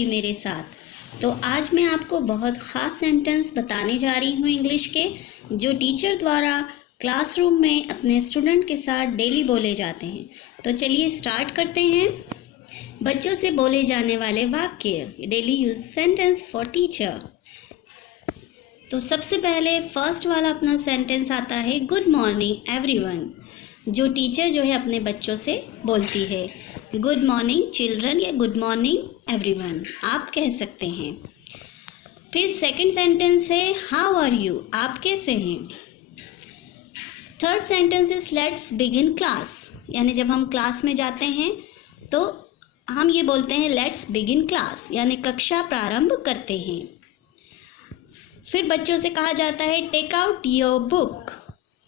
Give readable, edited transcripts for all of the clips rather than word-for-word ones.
कभी मेरे साथ। तो आज मैं आपको बहुत ख़ास सेंटेंस बताने जा रही हूँ इंग्लिश के, जो टीचर द्वारा क्लासरूम में अपने स्टूडेंट के साथ डेली बोले जाते हैं। तो चलिए स्टार्ट करते हैं। बच्चों से बोले जाने वाले वाक्य, daily use sentence for teacher. तो सबसे पहले फर्स्ट वाला अपना सेंटेंस आता है, गुड मॉर्निंग एवरीवन, जो टीचर जो है अपने बच्चों से बोलती है। गुड मॉर्निंग चिल्ड्रन या गुड मॉर्निंग एवरीवन आप कह सकते हैं। फिर सेकंड सेंटेंस है, हाउ आर यू, आप कैसे हैं। Third sentence is let's begin class, यानी जब हम क्लास में जाते हैं तो हम ये बोलते हैं लेट्स बिगिन क्लास, यानी कक्षा प्रारंभ करते हैं। फिर बच्चों से कहा जाता है take out your book,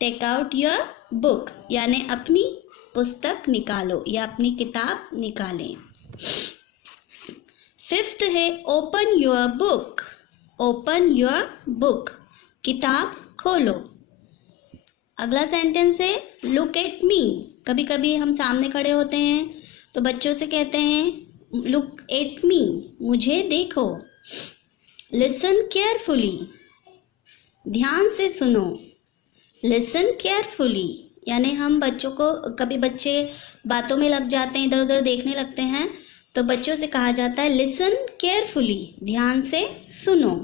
take out your book, यानी अपनी पुस्तक निकालो या अपनी किताब निकालें। फिफ्थ है open your book, open your book, किताब खोलो। अगला सेंटेंस है लुक एट मी, कभी कभी हम सामने खड़े होते हैं तो बच्चों से कहते हैं लुक एट मी, मुझे देखो। लिसन केयरफुली, ध्यान से सुनो। लिसन केयरफुली, यानी हम बच्चों को, कभी बच्चे बातों में लग जाते हैं, इधर उधर देखने लगते हैं, तो बच्चों से कहा जाता है लिसन केयरफुली, ध्यान से सुनो।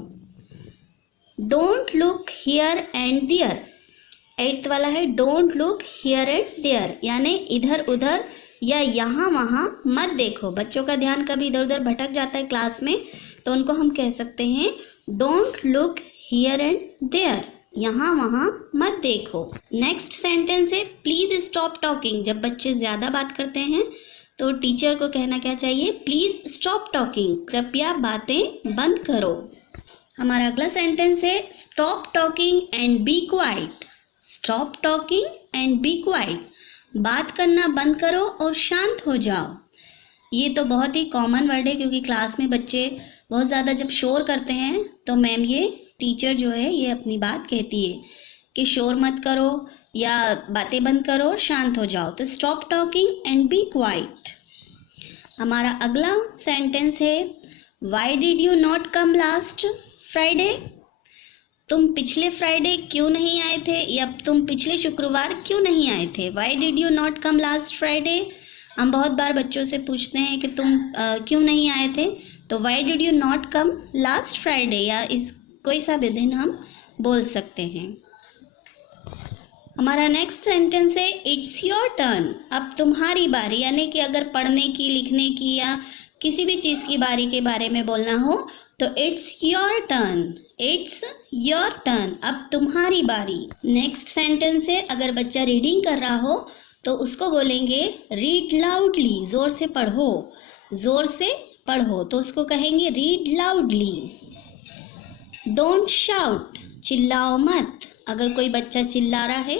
Don't look here and there, eighth वाला है don't look here and there, यानी इधर उधर या यहाँ वहाँ मत देखो। बच्चों का ध्यान कभी इधर उधर भटक जाता है क्लास में, तो उनको हम कह सकते हैं don't look here and there, यहाँ वहाँ मत देखो। नेक्स्ट सेंटेंस है प्लीज स्टॉप टॉकिंग, जब बच्चे ज़्यादा बात करते हैं तो टीचर को कहना क्या चाहिए, प्लीज स्टॉप टॉकिंग, कृपया बातें बंद करो। हमारा अगला सेंटेंस है stop talking and be quiet, stop talking and be quiet, बात करना बंद करो और शांत हो जाओ। ये तो बहुत ही कॉमन वर्ड है, क्योंकि क्लास में बच्चे बहुत ज़्यादा जब शोर करते हैं तो मैम, ये टीचर जो है ये अपनी बात कहती है कि शोर मत करो या बातें बंद करो और शांत हो जाओ। तो stop talking and be quiet. हमारा अगला सेंटेंस है why did you not come last Friday, तुम पिछले फ्राइडे क्यों नहीं आए थे, या तुम पिछले शुक्रवार क्यों नहीं आए थे। Y did you not come last Friday, हम बहुत बार बच्चों से पूछते हैं कि तुम क्यों नहीं आए थे, तो Y did you not come last Friday, या इस कोई सा भी दिन हम बोल सकते हैं। हमारा नेक्स्ट सेंटेंस है इट्स योर टर्न, अब तुम्हारी बारी, यानी कि अगर पढ़ने की, लिखने की या किसी भी चीज़ की बारी के बारे में बोलना हो तो it's your turn, it's your turn, अब तुम्हारी बारी। नेक्स्ट सेंटेंस है अगर बच्चा रीडिंग कर रहा हो तो उसको बोलेंगे रीड लाउडली, ज़ोर से पढ़ो, ज़ोर से पढ़ो, तो उसको कहेंगे रीड लाउडली। डोंट शाउट, चिल्लाओ मत, अगर कोई बच्चा चिल्ला रहा है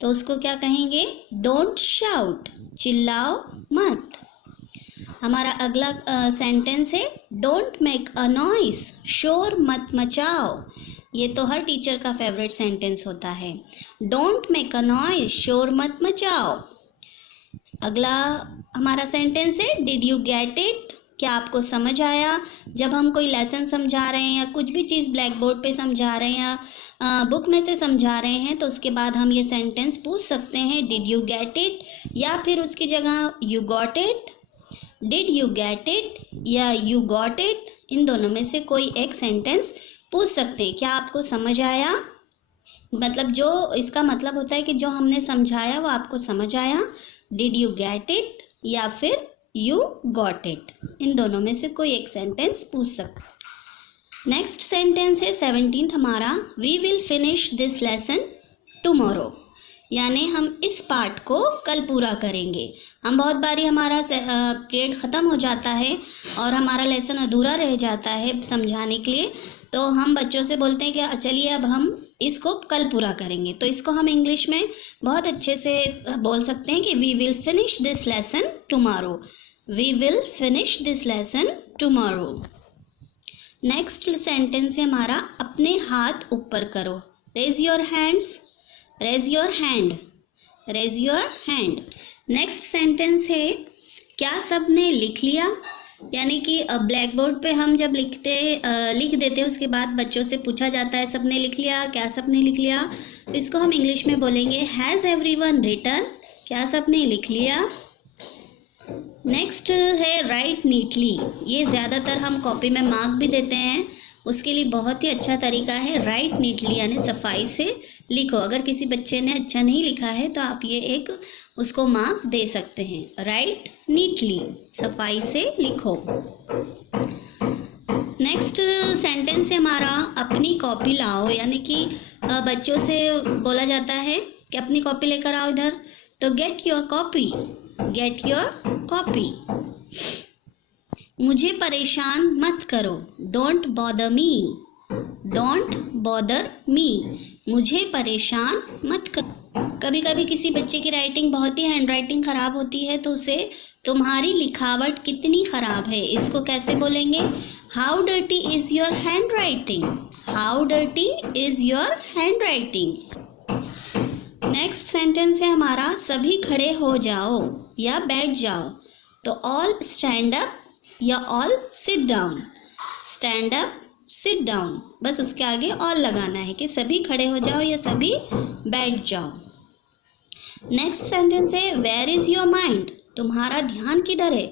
तो उसको क्या कहेंगे, डोंट शाउट, चिल्लाओ मत। हमारा अगला सेंटेंस है डोंट मेक अ नॉइस, शोर मत मचाओ, ये तो हर टीचर का फेवरेट सेंटेंस होता है, डोंट मेक अ नॉइस, शोर मत मचाओ। अगला हमारा सेंटेंस है डिड यू गेट इट, क्या आपको समझ आया। जब हम कोई लेसन समझा रहे हैं या कुछ भी चीज़ ब्लैक बोर्ड पे समझा रहे हैं या बुक में से समझा रहे हैं तो उसके बाद हम ये सेंटेंस पूछ सकते हैं डिड यू गेट इट, या फिर उसकी जगह you got it, did you get it या यू गॉट इट, इन दोनों में से कोई एक सेंटेंस पूछ सकते हैं। क्या आपको समझ आया, मतलब जो इसका मतलब होता है कि जो हमने समझाया वो आपको समझ आया, डिड यू गेट इट या फिर यू गॉट इट, इन दोनों में से कोई एक सेंटेंस पूछ सकते। नेक्स्ट सेंटेंस है 17th हमारा, we will finish this lesson tomorrow, यानी हम इस पार्ट को कल पूरा करेंगे। हम बहुत बारी हमारा पीरियड ख़त्म हो जाता है और हमारा लेसन अधूरा रह जाता है समझाने के लिए, तो हम बच्चों से बोलते हैं कि चलिए अब हम इसको कल पूरा करेंगे। तो इसको हम इंग्लिश में बहुत अच्छे से बोल सकते हैं कि we will finish this lesson tomorrow, we will finish this lesson tomorrow. Next sentence है हमारा अपने हाथ ऊपर करो, raise your hands, raise your hand, raise your hand. Next sentence है क्या सबने लिख लिया, यानी कि ब्लैक बोर्ड पे हम जब लिख देते हैं, उसके बाद बच्चों से पूछा जाता है सबने लिख लिया, क्या सबने लिख लिया, तो इसको हम इंग्लिश में बोलेंगे हैज़ एवरीवन रिटन, क्या सबने लिख लिया। नेक्स्ट है राइट नीटली। ये ज़्यादातर हम कॉपी में मार्क भी देते हैं, उसके लिए बहुत ही अच्छा तरीका है राइट नीटली, यानी सफाई से लिखो। अगर किसी बच्चे ने अच्छा नहीं लिखा है तो आप ये एक उसको मार्क दे सकते हैं, राइट नीटली, सफाई से लिखो। नेक्स्ट सेंटेंस है हमारा अपनी कॉपी लाओ, यानी कि बच्चों से बोला जाता है कि अपनी कॉपी लेकर आओ इधर, तो get your copy, get your copy. मुझे परेशान मत करो, don't bother me, don't bother me, मुझे परेशान मत करो। कभी कभी किसी बच्चे की राइटिंग बहुत ही हैंड राइटिंग ख़राब होती है तो उसे तुम्हारी लिखावट कितनी ख़राब है, इसको कैसे बोलेंगे, how dirty is your hand writing, how dirty is your hand writing. Next sentence है हमारा सभी खड़े हो जाओ या बैठ जाओ, तो ऑल स्टैंड अप या all sit down, stand up sit down, बस उसके आगे ऑल लगाना है कि सभी खड़े हो जाओ या सभी बैठ जाओ। नेक्स्ट सेंटेंस है वेयर इज़ योर माइंड, तुम्हारा ध्यान किधर है।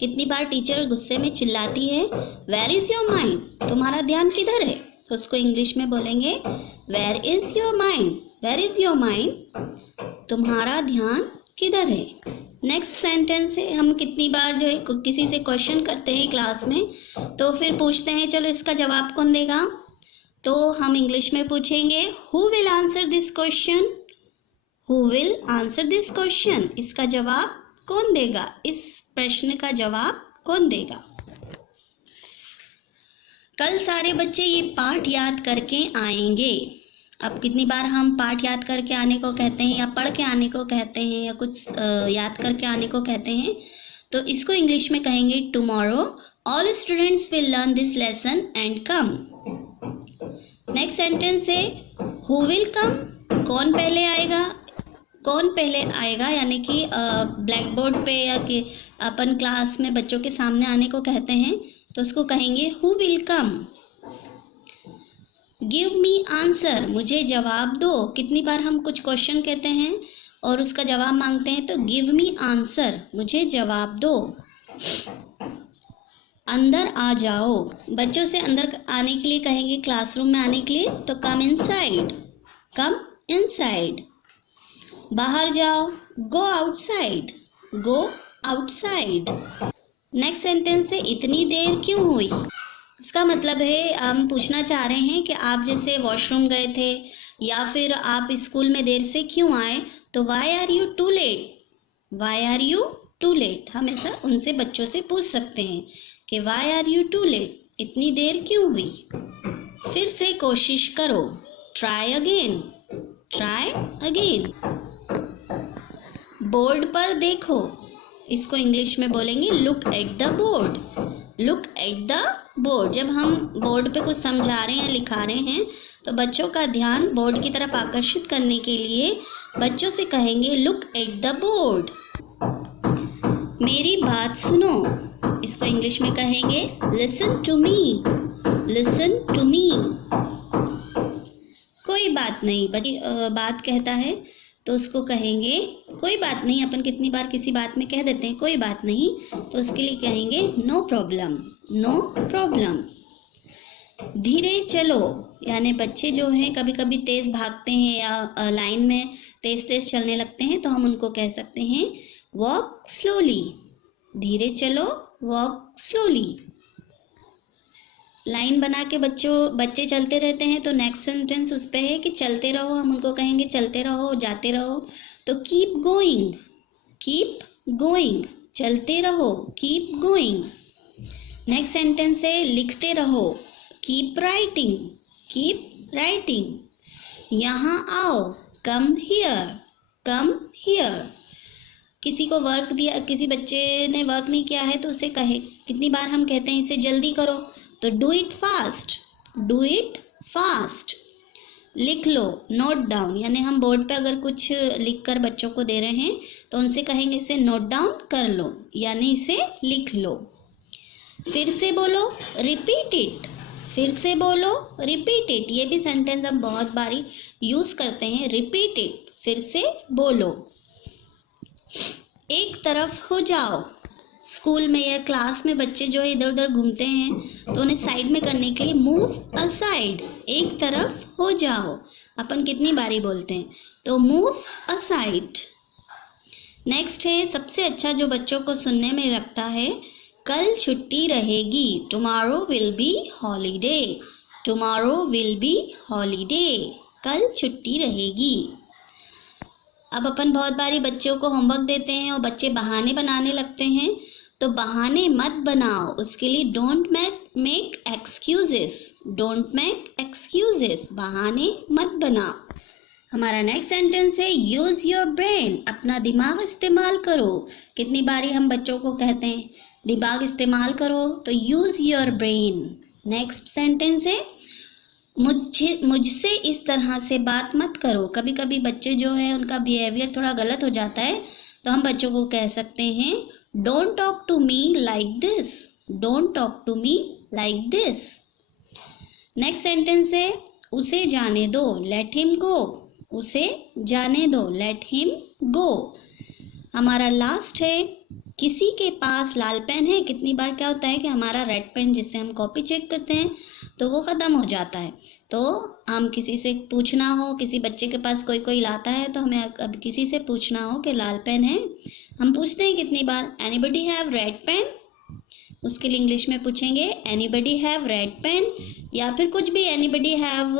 कितनी बार टीचर गुस्से में चिल्लाती है वेयर इज़ योर माइंड, तुम्हारा ध्यान किधर है, तो उसको इंग्लिश में बोलेंगे where is your mind, where is your mind, तुम्हारा ध्यान किधर है। नेक्स्ट सेंटेंस है हम कितनी बार जो है किसी से क्वेश्चन करते हैं क्लास में, तो फिर पूछते हैं चलो इसका जवाब कौन देगा, तो हम इंग्लिश में पूछेंगे who will answer this question, who will answer this question, इसका जवाब कौन देगा, इस प्रश्न का जवाब कौन देगा। कल सारे बच्चे ये पाठ याद करके आएंगे। अब कितनी बार हम पाठ याद करके आने को कहते हैं या पढ़ के आने को कहते हैं या कुछ याद करके आने को कहते हैं, तो इसको इंग्लिश में कहेंगे tomorrow all students will learn this lesson and come. Next sentence है हु विल कम, कौन पहले आएगा, कौन पहले आएगा, यानी कि ब्लैक बोर्ड पे या कि अपन क्लास में बच्चों के सामने आने को कहते हैं, तो उसको कहेंगे who will come. Give me answer, मुझे जवाब दो। कितनी बार हम कुछ क्वेश्चन कहते हैं और उसका जवाब मांगते हैं, तो गिव मी आंसर, मुझे जवाब दो। अंदर आ जाओ, बच्चों से अंदर आने के लिए कहेंगे, क्लासरूम में आने के लिए तो कम इनसाइड, कम इनसाइड। बाहर जाओ, go outside, go outside. Next sentence है इतनी देर क्यों हुई, इसका मतलब है हम पूछना चाह रहे हैं कि आप जैसे वॉशरूम गए थे या फिर आप स्कूल में देर से क्यों आए, तो why are you too late, why are you too late, हम ऐसा उनसे बच्चों से पूछ सकते हैं कि why are you too late, इतनी देर क्यों हुई। फिर से कोशिश करो, try again, try again. Board पर देखो, इसको इंग्लिश में बोलेंगे look at the board, look at the board. जब हम बोर्ड पे कुछ समझा रहे हैं, लिखा रहे हैं, तो बच्चों का ध्यान बोर्ड की तरफ आकर्षित करने के लिए बच्चों से कहेंगे लुक एट द बोर्ड। मेरी बात सुनो, इसको इंग्लिश में कहेंगे listen to me, listen to me. कोई बात नहीं, बात कहता है तो उसको कहेंगे कोई बात नहीं। अपन कितनी बार किसी बात में कह देते हैं कोई बात नहीं, तो उसके लिए कहेंगे नो प्रॉब्लम, नो प्रॉब्लम। धीरे चलो, यानी बच्चे जो हैं कभी कभी तेज़ भागते हैं या लाइन में तेज़ तेज़ चलने लगते हैं, तो हम उनको कह सकते हैं वॉक स्लोली, धीरे चलो, वॉक स्लोली। लाइन बना के बच्चे चलते रहते हैं, तो नेक्स्ट सेंटेंस उस पे है कि चलते रहो, हम उनको कहेंगे चलते रहो, जाते रहो, तो कीप गोइंग, कीप गोइंग, चलते रहो, कीप गोइंग। नेक्स्ट सेंटेंस है लिखते रहो, कीप राइटिंग, कीप राइटिंग। यहाँ आओ, कम हियर, कम हियर। किसी को वर्क दिया, किसी बच्चे ने वर्क नहीं किया है तो उसे कहे, कितनी बार हम कहते हैं इसे जल्दी करो, तो do it fast, do it fast. लिख लो, नोट डाउन, यानी हम बोर्ड पे अगर कुछ लिख कर बच्चों को दे रहे हैं तो उनसे कहेंगे इसे नोट डाउन कर लो, यानी इसे लिख लो। फिर से बोलो, रिपीट इट। फिर से बोलो, रिपीट इट। ये भी सेंटेंस हम बहुत बारी यूज करते हैं, रिपीट इट। फिर से बोलो। एक तरफ हो जाओ। स्कूल में या क्लास में बच्चे जो है इधर उधर घूमते हैं, तो उन्हें साइड में करने के लिए मूव असाइड, एक तरफ हो जाओ। अपन कितनी बारी बोलते हैं, तो मूव असाइड। नेक्स्ट है सबसे अच्छा जो बच्चों को सुनने में लगता है, कल छुट्टी रहेगी। Tomorrow will be holiday. Tomorrow will be holiday. कल छुट्टी रहेगी। अब अपन बहुत बारी बच्चों को होमवर्क देते हैं और बच्चे बहाने बनाने लगते हैं, तो बहाने मत बनाओ। उसके लिए don't make excuses. Don't make excuses, बहाने मत बनाओ। हमारा नेक्स्ट सेंटेंस है यूज योर ब्रेन। अपना दिमाग इस्तेमाल करो। कितनी बारी हम बच्चों को कहते हैं दिमाग इस्तेमाल करो, तो use your brain. Next sentence है मुझसे इस तरह से बात मत करो। कभी कभी बच्चे जो है उनका बिहेवियर थोड़ा गलत हो जाता है, तो हम बच्चों को कह सकते हैं don't talk to me like this. Don't talk to me like this. Next sentence है उसे जाने दो, लेट हिम गो। उसे जाने दो, लेट हिम गो। हमारा लास्ट है किसी के पास लाल पेन है। कितनी बार क्या होता है कि हमारा रेड पेन जिससे हम कॉपी चेक करते हैं तो वो ख़त्म हो जाता है, तो हम किसी से पूछना हो, किसी बच्चे के पास कोई लाता है तो हमें अब किसी से पूछना हो कि लाल पेन है, हम पूछते हैं कितनी बार, एनीबडी हैव रेड पेन। उसके लिए इंग्लिश में पूछेंगे एनीबडी हैव रेड पेन, या फिर कुछ भी एनीबडी हैव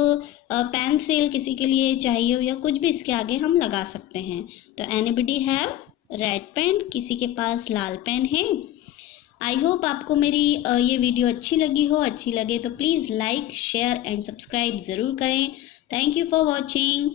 पेंसिल किसी के लिए चाहिए हो, या कुछ भी इसके आगे हम लगा सकते हैं। तो एनीबडी हैव रेड पेन, किसी के पास लाल पेन है। आई होप आपको मेरी ये वीडियो अच्छी लगी हो। अच्छी लगे तो please like share and subscribe ज़रूर करें। Thank you for watching.